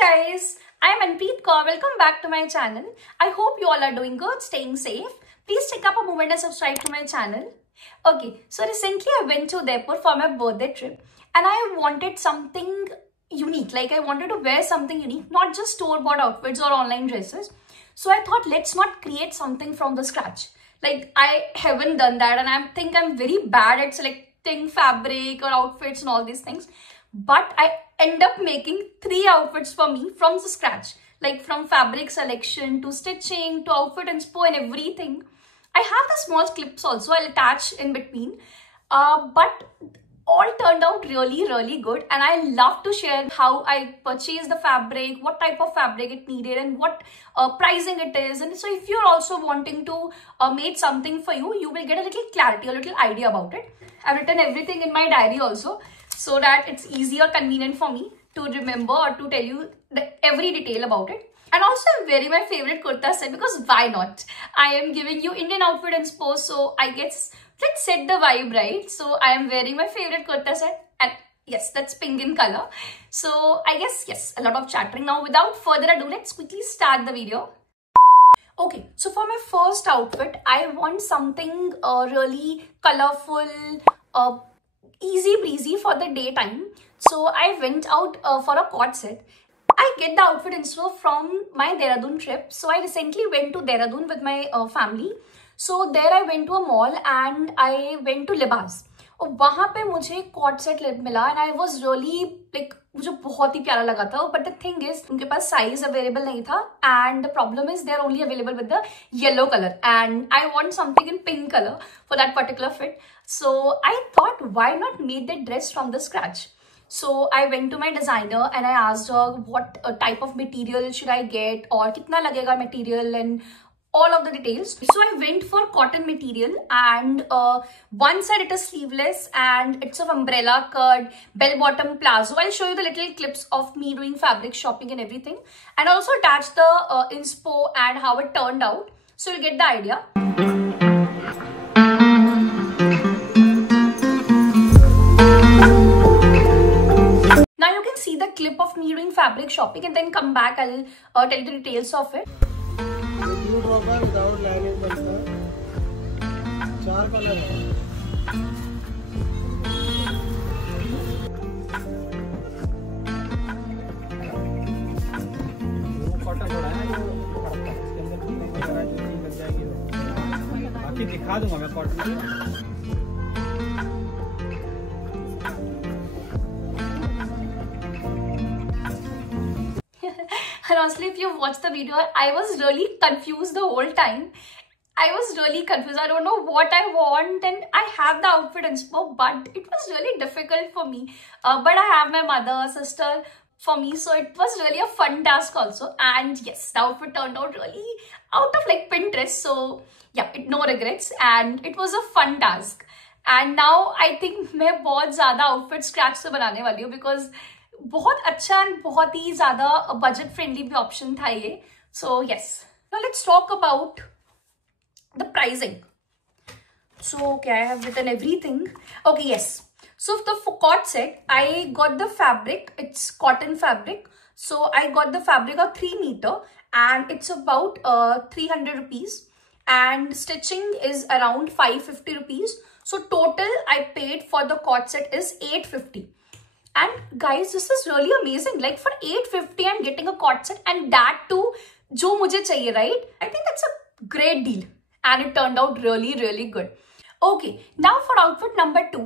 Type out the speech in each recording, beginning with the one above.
guys, I am Manpreet Kaur. Welcome back to my channel. I hope you all are doing good, staying safe. Please take up a moment and subscribe to my channel. Okay, so recently I went to Udaipur for my birthday trip and I wanted something unique. Like I wanted to wear something unique, not just store-bought outfits or online dresses. So I thought, let's not create something from the scratch. Like I haven't done that and I think I'm very bad at selecting fabric or outfits and all these things. But I end up making 3 outfits for me from the scratch, like from fabric selection to stitching to outfit inspo and everything. I have the small clips also I'll attach in between, but all turned out really good, and I love to share how I purchased the fabric, what type of fabric it needed, and what pricing it is. And so if you're also wanting to make something for you, you will get a little clarity, a little idea about it. I've written everything in my diary also, so that it's easier, convenient for me to remember or to tell you every detail about it. And also I'm wearing my favorite kurta set because why not? I am giving you Indian outfit inspo, so I guess let's set the vibe, right? So I am wearing my favorite kurta set, and yes, that's pink in color. So I guess, yes, a lot of chattering. Now without further ado, let's quickly start the video. Okay, so for my first outfit, I want something really colorful, easy breezy for the daytime. So I went out for a cord set. I get the outfit inspo from my Dehradun trip. So I recently went to Dehradun with my family. So there I went to a mall and I went to Libas. और वहाँ पे मुझे cord set मिला and I was really like, मुझे बहुत ही प्यारा लगा था. But the thing is, उनके पास size available नहीं था, and the problem is they are only available with the yellow color and I want something in pink color for that particular fit. So I thought, why not make the dress from the scratch? So I went to my designer and I asked her what type of material should I get or कितना लगेगा material and all of the details. So I went for cotton material, and one side it is sleeveless and it's of umbrella cut, bell bottom plazo. I'll show you the little clips of me doing fabric shopping and everything, and also attach the inspo and how it turned out, so you'll get the idea. Now you can see the clip of me doing fabric shopping, and then come back, I'll tell you the details of it. Without lining बनता है, 4 colour है। Cotton थोड़ा है जो पड़ता है, इसके अंदर भी वगैरह जो चीज लग जाएगी, बाकी दिखा दूंगा मैं cotton. And honestly, if you watched the video, I was really confused the whole time. I was really confused. I don't know what I want, and I have the outfit inspo, but it was really difficult for me. But I have my mother, sister for me, so it was really a fun task also. And yes, the outfit turned out really out of like Pinterest. So yeah, no regrets, and it was a fun task. And now I think मैं बहुत ज़्यादा outfit scratch से बनाने वाली हूँ, because बहुत अच्छा and बहुत ही ज़्यादा budget friendly भी option था ये. So yes, now let's talk about the pricing. So okay, I have written everything. Okay, yes. So the cord set, I got the fabric. It's cotton fabric. So I got the fabric of 3 meter and it's about 300 rupees. And stitching is around 550 rupees. So total I paid for the cord set is 850. And guys, this is really amazing. Like for 850 I'm getting a cord set, and that too जो मुझे चाहिए, right? I think that's a great deal, and it turned out really good. Okay, now for outfit number 2,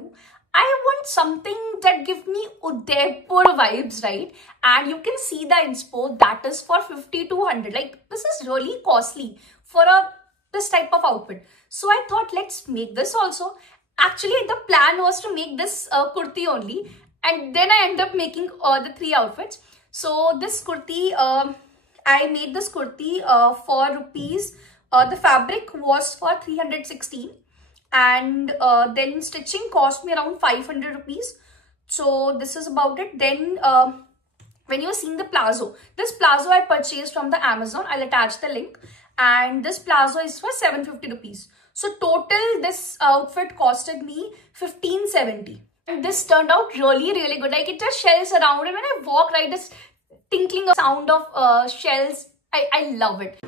I want something that gives me Udaipur vibes, right? And you can see the inspo that is for 50-100. Like this is really costly for this type of outfit. So I thought, let's make this also. Actually, the plan was to make this kurti only. And then I end up making the 3 outfits. So this kurti, I made this kurti for rupees. The fabric was for 316. And then stitching cost me around 500 rupees. So this is about it. Then when you're seeing the plazo, this plazo I purchased from the Amazon. I'll attach the link. And this plazo is for 750 rupees. So total this outfit costed me 1570. And this turned out really good. Like it just shells around, and when I walk, right, this tinkling sound of shells. I love it.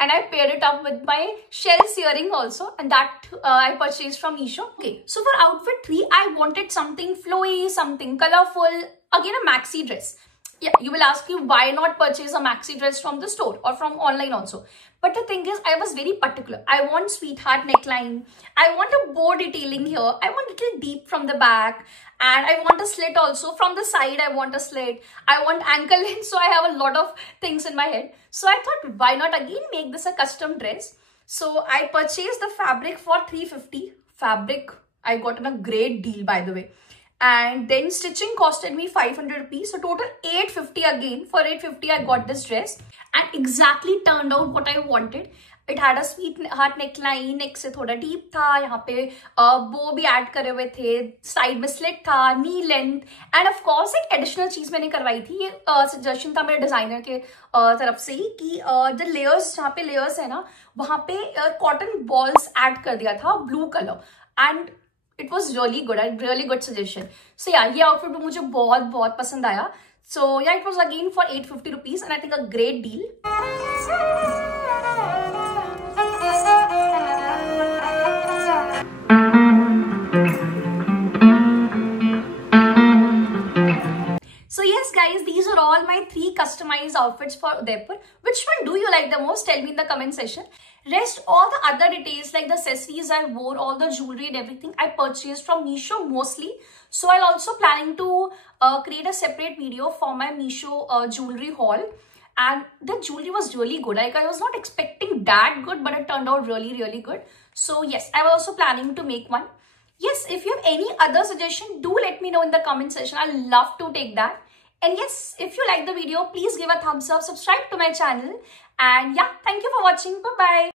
And I paired it up with my shells earring also, and that I purchased from Meesho. Okay, so for outfit 3, I wanted something flowy, something colorful, again a maxi dress. Yeah, you will ask me why not purchase a maxi dress from the store or from online also. But the thing is, I was very particular. I want sweetheart neckline. I want a bow detailing here. I want a little deep from the back. And I want a slit also. From the side, I want a slit. I want ankle length. So I have a lot of things in my head. So I thought, why not again make this a custom dress? So I purchased the fabric for $350. Fabric, I got on a great deal, by the way. And then stitching costed me 500 rupees. So total 850 again. For 850 I got this dress. And exactly turned out what I wanted. It had a sweetheart neckline. Neck से थोड़ा deep था. यहाँ पे bow भी add करे हुए थे. Side में slit था. Knee length. And of course एक additional चीज मैंने करवाई थी. ये suggestion था मेरे designer के तरफ से ही कि the layers जहाँ पे layers है ना वहाँ पे cotton balls add कर दिया था blue color. And it was really good, a really good suggestion. So yeah, ये outfit मुझे बहुत पसंद आया. So yeah, it was again for 850 rupees and I think a great deal. So yes guys, these are all my 3 customized outfits for Udaipur. Which one do you like the most? Tell me in the comment section. Rest, all the other details like the accessories I wore, all the jewelry and everything I purchased from Meesho mostly. So I'll also planning to create a separate video for my Meesho jewelry haul. And the jewelry was really good. Like I was not expecting that good, but it turned out really good. So yes, I was also planning to make one. Yes, if you have any other suggestion, do let me know in the comment section. I'll love to take that. And yes, if you like the video, please give a thumbs up, subscribe to my channel. And yeah, thank you for watching. Bye-bye.